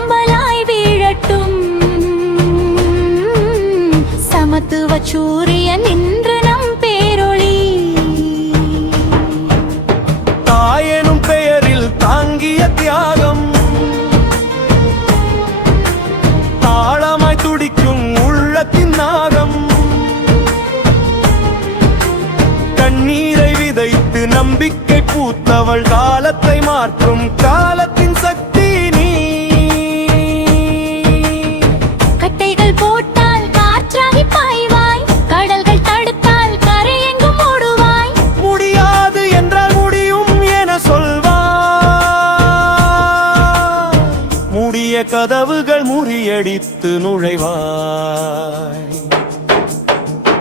சாம்பலாய் வீழட்டும். சமத்துவ சூரியன் இன்று நம் பேரொளி. தாயெனும் பெயரில் தாங்கிய தியாகம், தாளமாய் துடிக்கும் உள்ளத்தின் நாகம். கண்ணீரை விதைத்து நம்பிக்கை பூத்தவள், காலத்தை மாற்றும் காலத்தின் சக்தி நீ. கட்டைகள் போட்டால் காற்றாகி பாய்வாய், கடல்கள் தடுத்தால் கரை எங்கும் ஓடுவாய். முடியாது என்றால் முடியும் என சொல்வாய், மூடிய கதவுகள் முறியடித்து நுழைவாய்.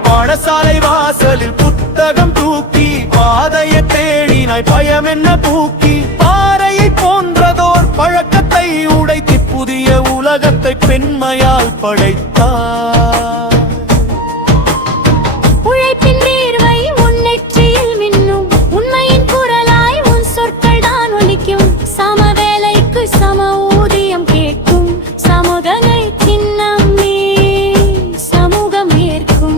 பாடசாலை வாசலில் புத்தகம் தூக்கி பாதையை தேடினாய், பயம் என்ன பூக்கி. பாறையை போன்றதோர் பழக்கத்தை உடைத்து புதிய உலகத்தை பெண்மையால் படைத்தாய். உழைப்பின் வேர்வை உன் நெற்றியில் மின்னும், உண்மையின் குரலாய் உன் சொற்கள் தான் ஒலிக்கும். சம வேலைக்கு சம ஊதியம் கேட்கும், சமூகங்களை சின்னம் நீ சமூகம் ஏற்கும்.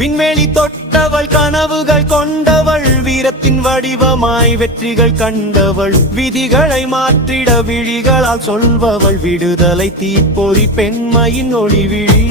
விண்வெளி தொட்டவள், கனவுகள் கொண்டவள், வீரத்தின் வடிவமாய் வெற்றிகள் கண்டவள். விதிகளை மாற்றிட விழிகளால் சொல்பவள், விடுதலை தீப்பொறி பெண்மையின் ஒளிவிழி.